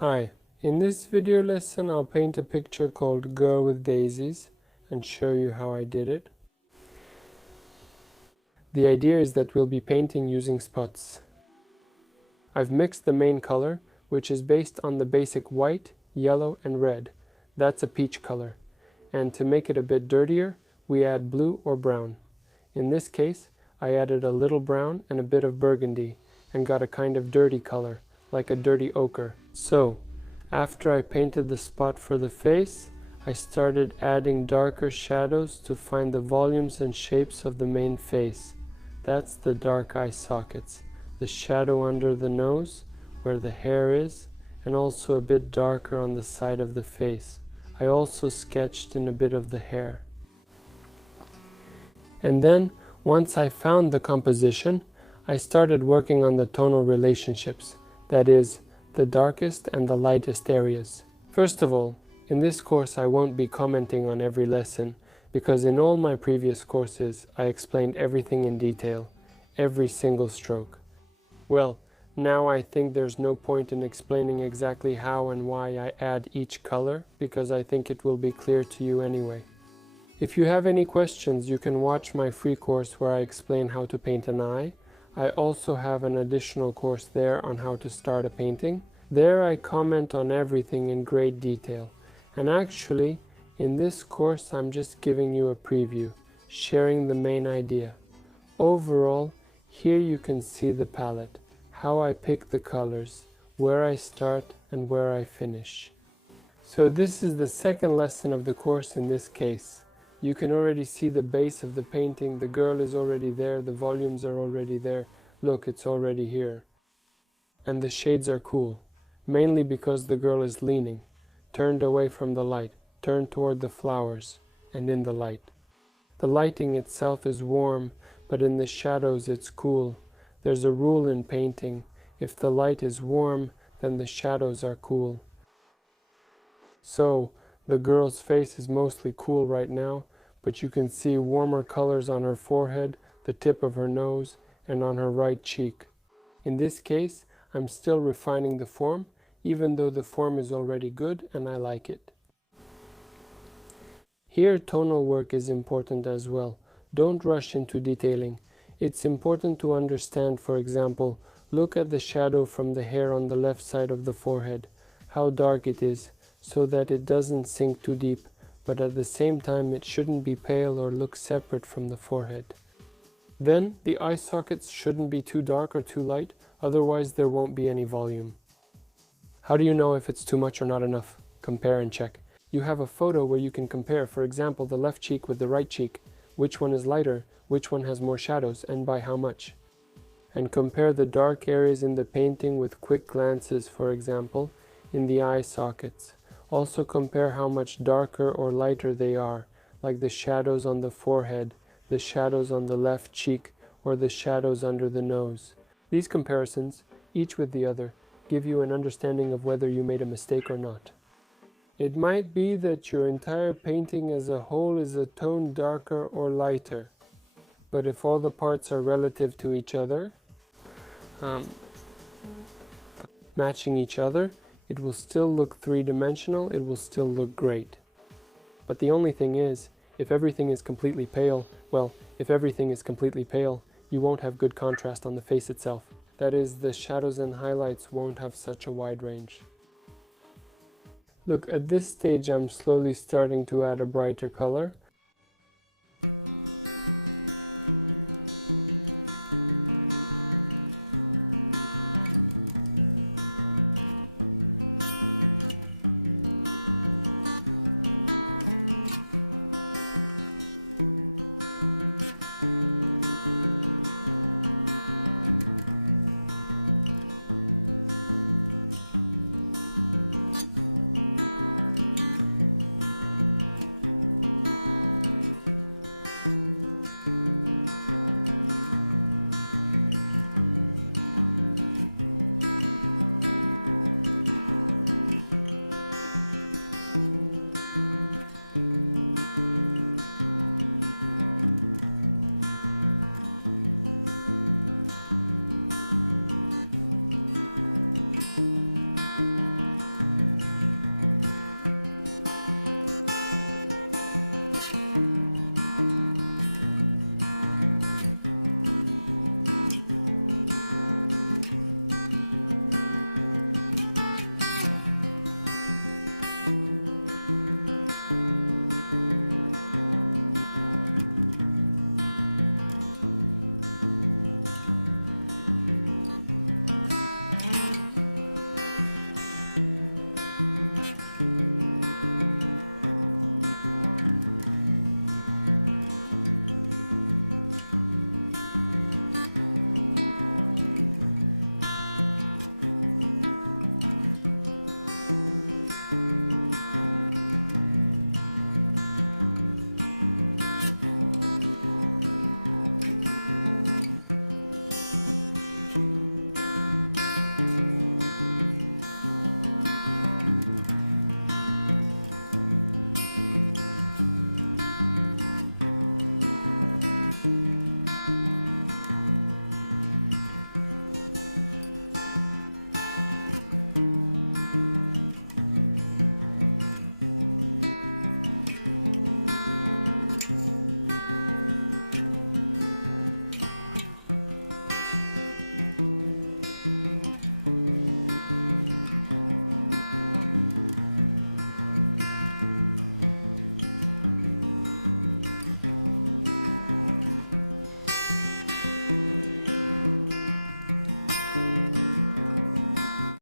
Hi, in this video lesson I'll paint a picture called Girl with Daisies and show you how I did it. The idea is that we'll be painting using spots. I've mixed the main color, which is based on the basic white, yellow and red. That's a peach color. And to make it a bit dirtier, we add blue or brown. In this case, I added a little brown and a bit of burgundy and got a kind of dirty color, like a dirty ochre. So, after I painted the spot for the face, I started adding darker shadows to find the volumes and shapes of the main face. That's the dark eye sockets, the shadow under the nose, where the hair is, and also a bit darker on the side of the face. I also sketched in a bit of the hair. And then, once I found the composition, I started working on the tonal relationships, that is, the darkest and the lightest areas. First of all, in this course I won't be commenting on every lesson, because in all my previous courses I explained everything in detail, every single stroke. Well, now I think there's no point in explaining exactly how and why I add each color, because I think it will be clear to you anyway. If you have any questions, you can watch my free course where I explain how to paint an eye. I also have an additional course there on how to start a painting. There I comment on everything in great detail. And actually, in this course I'm just giving you a preview, sharing the main idea. Overall, here you can see the palette, how I pick the colors, where I start and where I finish. So this is the second lesson of the course in this case. You can already see the base of the painting, the girl is already there, the volumes are already there. Look, it's already here. And the shades are cool, mainly because the girl is leaning, turned away from the light, turned toward the flowers, and in the light. The lighting itself is warm, but in the shadows it's cool. There's a rule in painting: if the light is warm, then the shadows are cool. So, the girl's face is mostly cool right now, but you can see warmer colors on her forehead, the tip of her nose, and on her right cheek. In this case, I'm still refining the form, even though the form is already good and I like it. Here, tonal work is important as well. Don't rush into detailing. It's important to understand, for example, look at the shadow from the hair on the left side of the forehead, how dark it is, so that it doesn't sink too deep, but at the same time it shouldn't be pale or look separate from the forehead. Then the eye sockets shouldn't be too dark or too light, otherwise there won't be any volume. How do you know if it's too much or not enough? Compare and check. You have a photo where you can compare, for example, the left cheek with the right cheek, which one is lighter, which one has more shadows, and by how much. And compare the dark areas in the painting with quick glances, for example, in the eye sockets. Also compare how much darker or lighter they are, like the shadows on the forehead, the shadows on the left cheek, or the shadows under the nose. These comparisons, each with the other, give you an understanding of whether you made a mistake or not. It might be that your entire painting as a whole is a tone darker or lighter, but if all the parts are relative to each other, matching each other, it will still look three-dimensional, it will still look great. But the only thing is, if everything is completely pale, well, if everything is completely pale, you won't have good contrast on the face itself. That is, the shadows and highlights won't have such a wide range. Look, at this stage I'm slowly starting to add a brighter color.